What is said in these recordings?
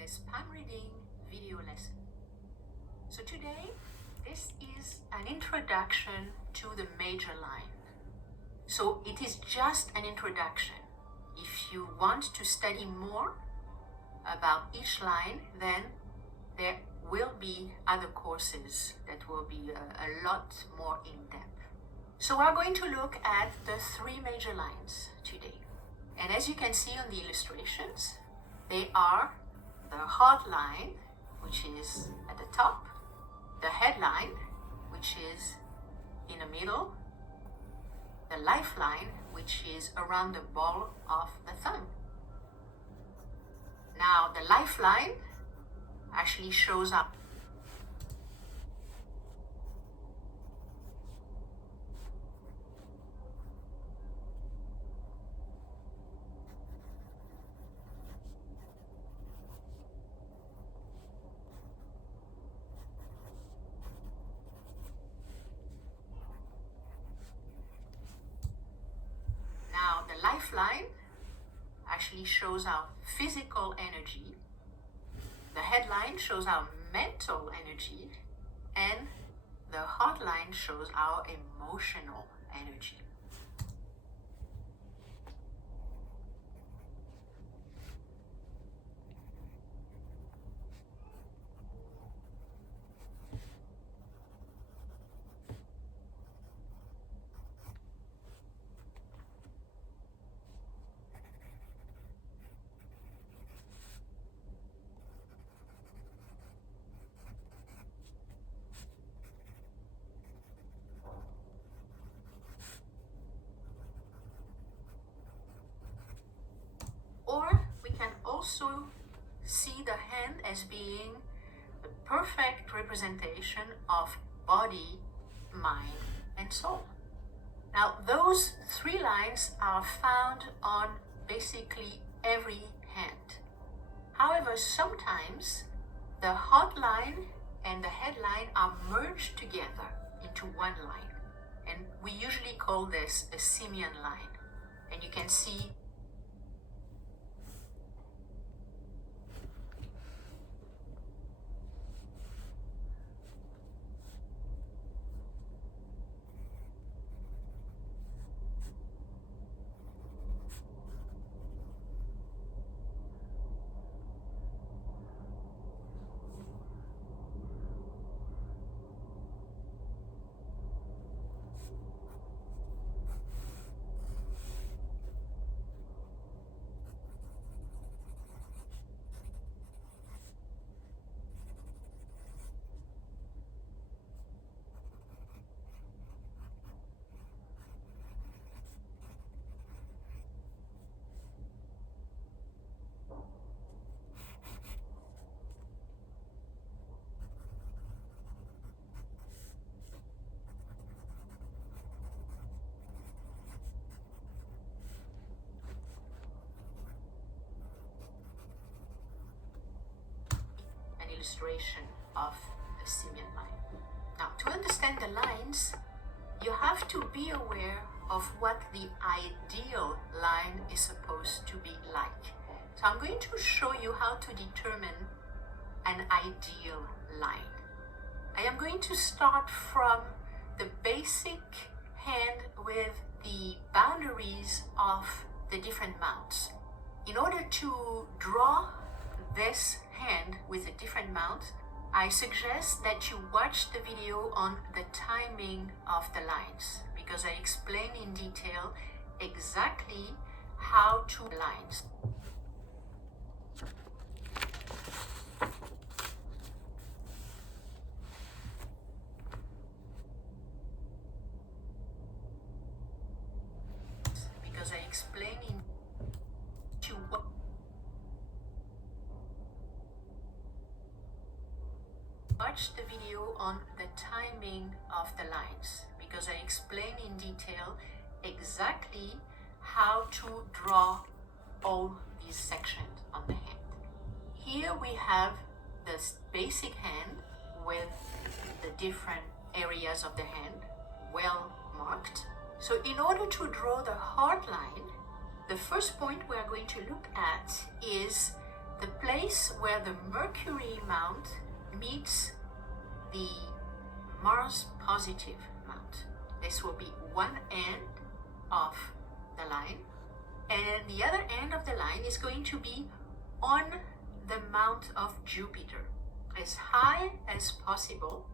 this palm reading video lesson. So today, this is an introduction to the major line. So it is just an introduction. If you want to study more about each line, then there will be other courses that will be a lot more in-depth. So we're going to look at the three major lines today. And as you can see on the illustrations, they are the heart line, which is at the top, the headline, which is in the middle, the lifeline, which is around the ball of the thumb. Now, the lifeline actually shows up lifeline actually shows our physical energy. The headline shows our mental energy, and the heartline shows our emotional energy. Or we can also see the hand as being the perfect representation of body, mind, and soul. Now, those three lines are found on basically every hand. However, sometimes the heart line and the headline are merged together into one line. And we usually call this a simian line. And you can see illustration of a simian line. Now, to understand the lines, you have to be aware of what the ideal line is supposed to be like. So I'm going to show you how to determine an ideal line. I am going to start from the basic hand with the boundaries of the different mounts. In order to draw this hand with a different mount, I suggest that you watch the video on the timing of the lines, because I explain in detail exactly how to lines. Because I explain in to what watch the video on the timing of the lines, because I explain in detail exactly how to draw all these sections on the hand. Here we have this basic hand with the different areas of the hand well marked. So in order to draw the heart line, the first point we are going to look at is the place where the Mercury mount meets the Mars positive mount. This will be one end of the line, and the other end of the line is going to be on the mount of Jupiter, as high as possible.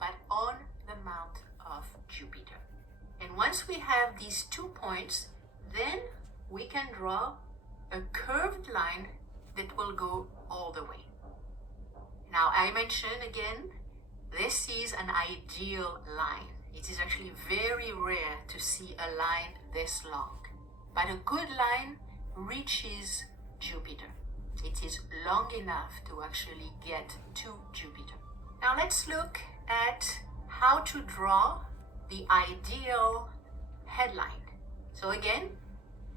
But on the mount of Jupiter. And once we have these 2 points, then we can draw a curved line that will go all the way. Now, I mention again, this is an ideal line. It is actually very rare to see a line this long. But a good line reaches Jupiter. It is long enough to actually get to Jupiter. Now let's look at how to draw the ideal headline. So again,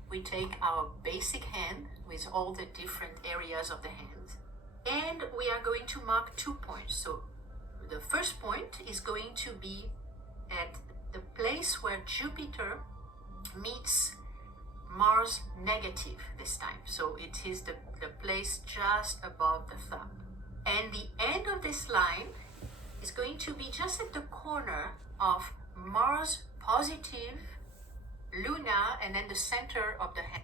we take our basic hand with all the different areas of the hand, and we are going to mark 2 points. So the first point is going to be at the place where Jupiter meets Mars negative this time. So it is the place just above the thumb. And the end of this line is going to be just at the corner of Mars positive, Luna, and then the center of the hand.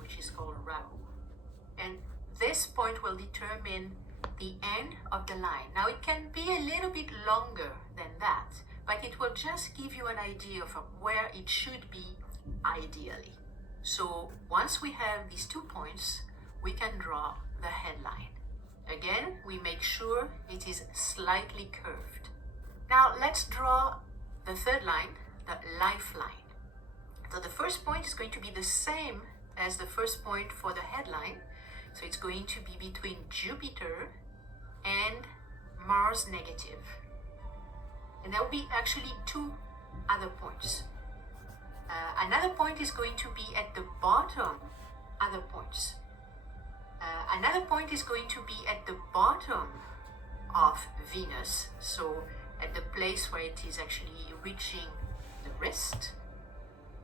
Which is called Rahu. And this point will determine the end of the line. Now it can be a little bit longer than that, but it will just give you an idea of where it should be ideally. So once we have these 2 points, we can draw the headline. Again, we make sure it is slightly curved. Now let's draw the third line, the lifeline. So the first point is going to be the same as the first point for the headline. So it's going to be between Jupiter and Mars negative. And there will be actually 2 other points. Another point is going to be at the bottom, other points. Another point is going to be at the bottom of Venus, so at the place where it is actually reaching the wrist.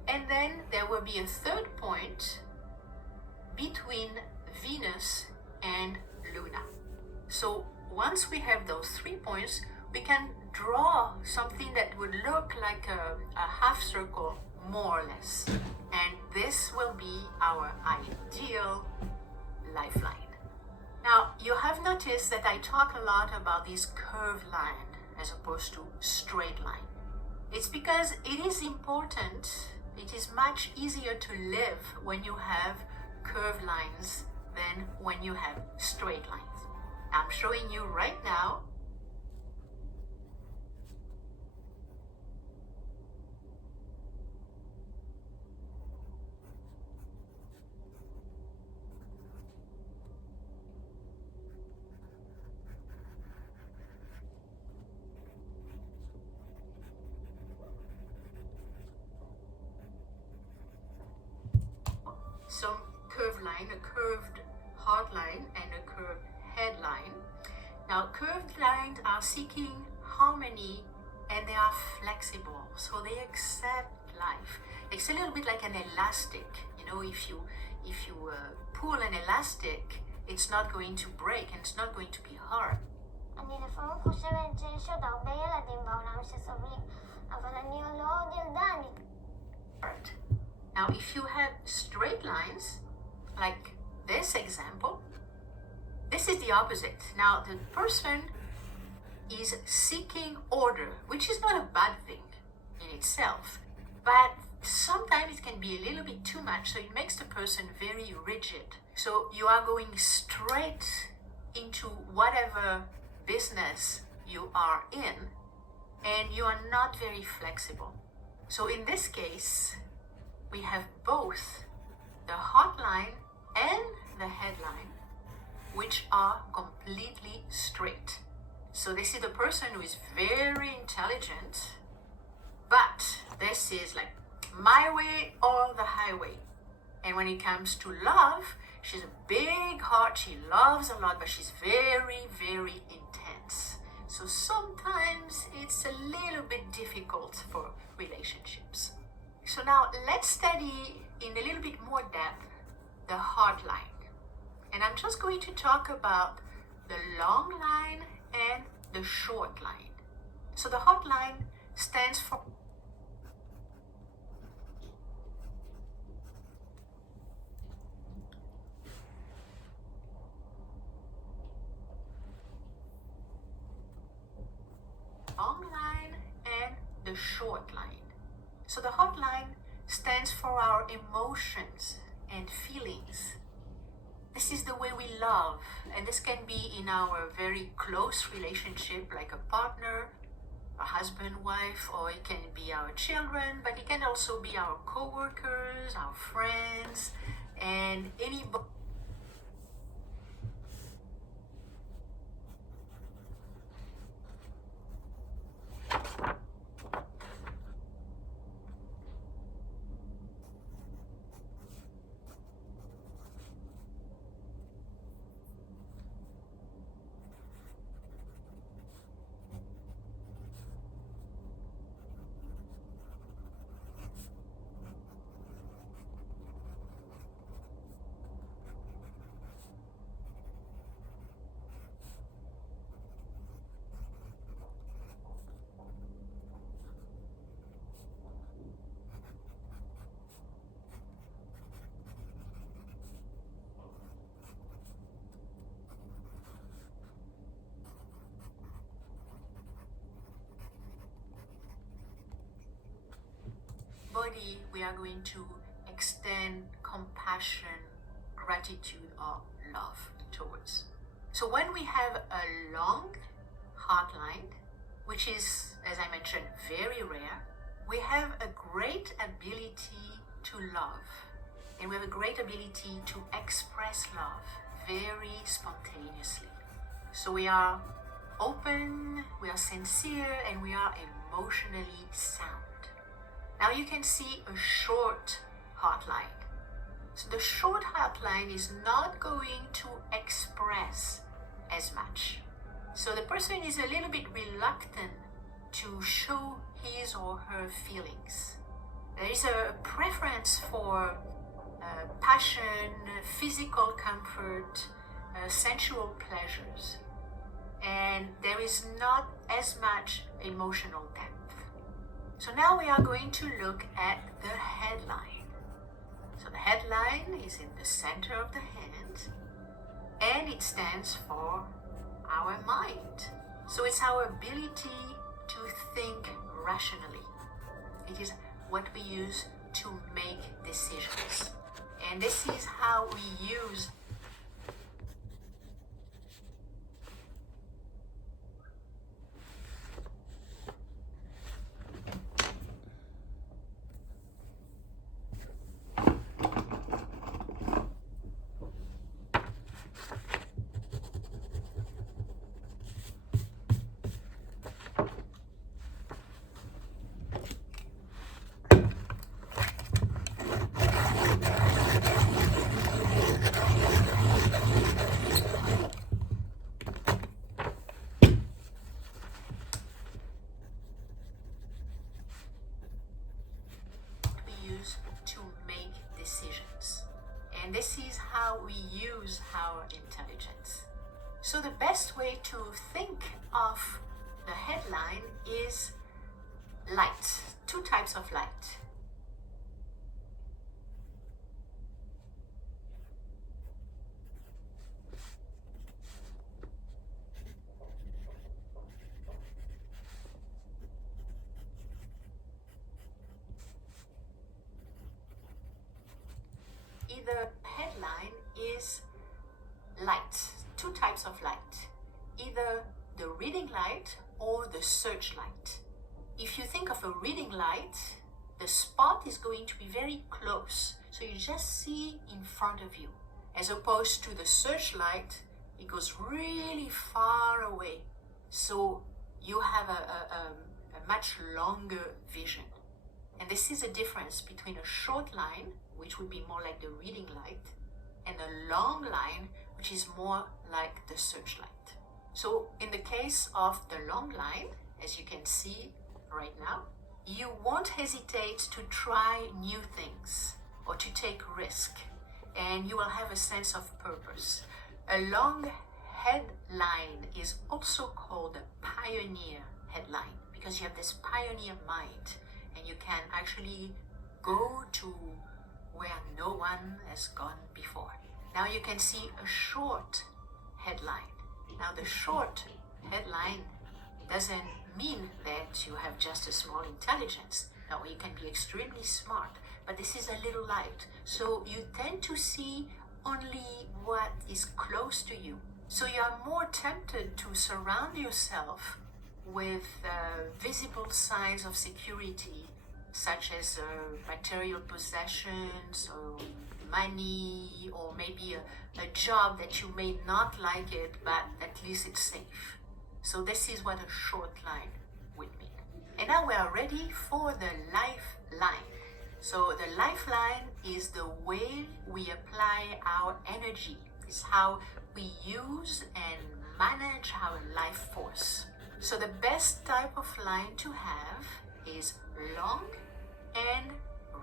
And then there will be a third point between Venus and Luna. So once we have those 3 points, we can draw something that would look like a half circle more or less. And this will be our ideal lifeline. Now, you have noticed that I talk a lot about this curved line as opposed to straight line. It's because it is important, it is much easier to live when you have curved lines than when you have straight lines. I'm showing you right now. Some curved line, a curved heart line and a curved head line. Now, curved lines are seeking harmony and they are flexible, so they accept life. It's a little bit like an elastic. You know, if you pull an elastic, it's not going to break and it's not going to be hard. אני לפעמים חושבת שיש עוד הרבה ילדים בעולם שסובלים, אבל אני לא עוד ילדה, Now, if you have straight lines, like this example, this is the opposite. Now, the person is seeking order, which is not a bad thing in itself, but sometimes it can be a little bit too much, so it makes the person very rigid. So you are going straight into whatever business you are in, and you are not very flexible. So in this case, we have both the heart line and the head line, which are completely straight. So this is the person who is very intelligent, but this is like my way or the highway. And when it comes to love, she's a big heart, she loves a lot, but she's very, very intense. So sometimes it's a little bit difficult for relationships. So now let's study in a little bit more depth the heart line. And I'm just going to talk about the long line and the short line. So the heart line stands for long line and the short line. So the heart line stands for our emotions and feelings. This is the way we love, and this can be in our very close relationship like a partner, a husband, wife, or it can be our children, but it can also be our co-workers, our friends, and anybody. Body, we are going to extend compassion, gratitude, or love towards. So when we have a long heart line, which is, as I mentioned, very rare, we have a great ability to love, and we have a great ability to express love very spontaneously. So we are open, we are sincere, and we are emotionally sound. Now you can see a short heart line. So the short heart line is not going to express as much. So the person is a little bit reluctant to show his or her feelings. There is a preference for passion, physical comfort, sensual pleasures, and there is not as much emotional depth. So now we are going to look at the headline. So the headline is in the center of the hand, and it stands for our mind. So it's our ability to think rationally. It is what we use to make decisions. And this is how we use to make decisions. And this is how we use our intelligence. So the best way to think of the headline is light. Two types of light. Either headline is light, two types of light, either the reading light or the searchlight. If you think of a reading light, the spot is going to be very close, so you just see in front of you, as opposed to the searchlight, it goes really far away, so you have a much longer vision. And this is a difference between a short line, which would be more like the reading light, and a long line, which is more like the searchlight. So in the case of the long line, as you can see right now, you won't hesitate to try new things or to take risk, and you will have a sense of purpose. A long headline is also called a pioneer headline because you have this pioneer mind, and you can actually go to where no one has gone before. Now you can see a short headline. Now the short headline doesn't mean that you have just a small intelligence. No, you can be extremely smart, but this is a little light. So you tend to see only what is close to you. So you are more tempted to surround yourself with visible signs of security, such as material possessions or money, or maybe a job that you may not like it, but at least it's safe. So this is what a short line would mean. And now we are ready for the lifeline. So the lifeline is the way we apply our energy. It's how we use and manage our life force. So the best type of line to have is long and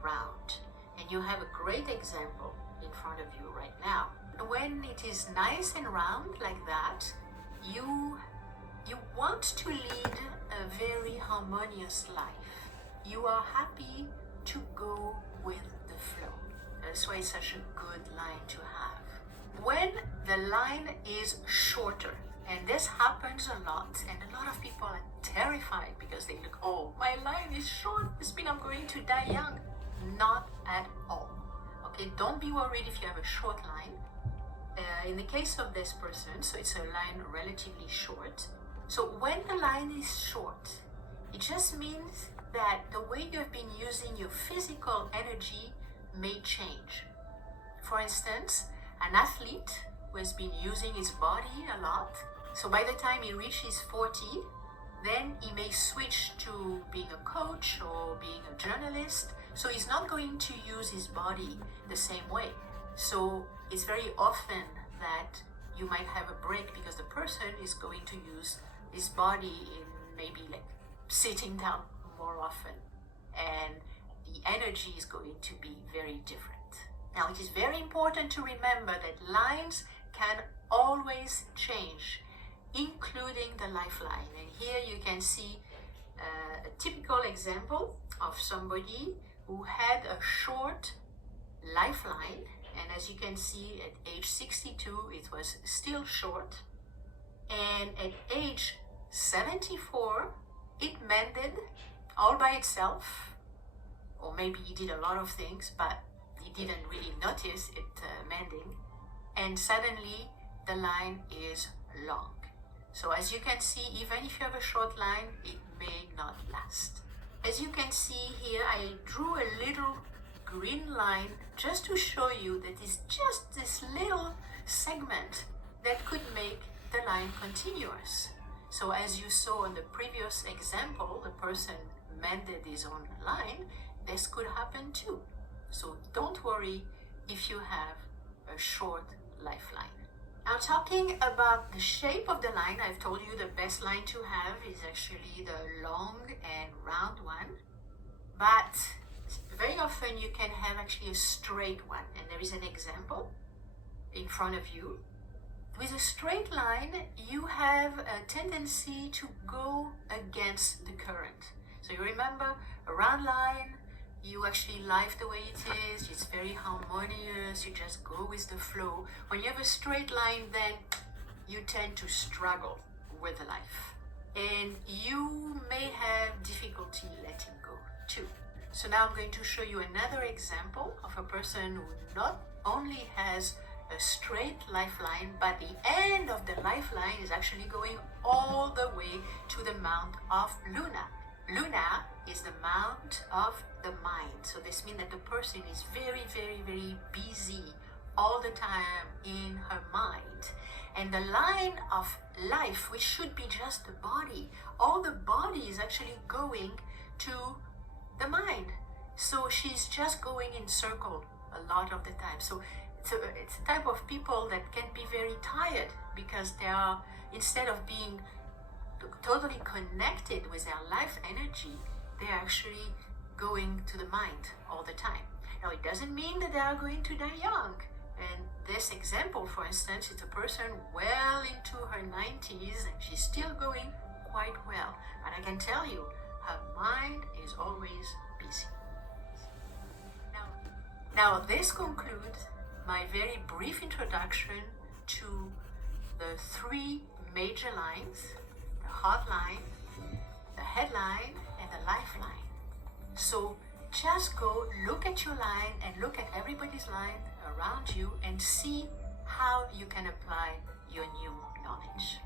round. And you have a great example in front of you right now. When it is nice and round like that, you want to lead a very harmonious life. You are happy to go with the flow. That's why it's such a good line to have. When the line is shorter, and this happens a lot, and a lot of people are terrified because they look, oh, my line is short, this means I'm going to die young. Not at all. Okay, don't be worried if you have a short line. In the case of this person, so it's a line relatively short. So when the line is short, it just means that the way you have been using your physical energy may change. For instance, an athlete who has been using his body a lot, so by the time he reaches 40, then he may switch to being a coach or being a journalist. So he's not going to use his body the same way. So it's very often that you might have a break because the person is going to use his body in maybe like sitting down more often. And the energy is going to be very different. Now it is very important to remember that lines can always change, including the lifeline. And here you can see a typical example of somebody who had a short lifeline, and as you can see at age 62 it was still short, and at age 74 it mended all by itself, or maybe he did a lot of things but he didn't really notice it mending, and suddenly the line is long. So as you can see, even if you have a short line, it may not last. As you can see here, I drew a little green line just to show you that it's just this little segment that could make the line continuous. So as you saw in the previous example, the person mended his own line, this could happen too. So don't worry if you have a short lifeline. Now, talking about the shape of the line, I've told you the best line to have is actually the long and round one, but very often you can have actually a straight one, and there is an example in front of you. With a straight line, you have a tendency to go against the current. So you remember, a round line, you actually life the way it is, it's very harmonious, you just go with the flow. When you have a straight line, then you tend to struggle with life, and you may have difficulty letting go too. So now I'm going to show you another example of a person who not only has a straight lifeline, but the end of the lifeline is actually going all the way to the mount of Luna. Luna is the mount of the mind. So this means that the person is very, very, very busy all the time in her mind. And the line of life, which should be just the body, all the body is actually going to the mind. So she's just going in circle a lot of the time. So it's a type of people that can be very tired because they are, instead of being totally connected with their life energy, they're actually going to the mind all the time. Now, it doesn't mean that they are going to die young. And this example, for instance, is a person well into her 90s and she's still going quite well. But I can tell you, her mind is always busy. Now this concludes my very brief introduction to the three major lines: the heart line, the headline, and the lifeline. So just go look at your line and look at everybody's line around you and see how you can apply your new knowledge.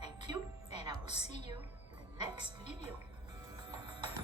Thank you, and I will see you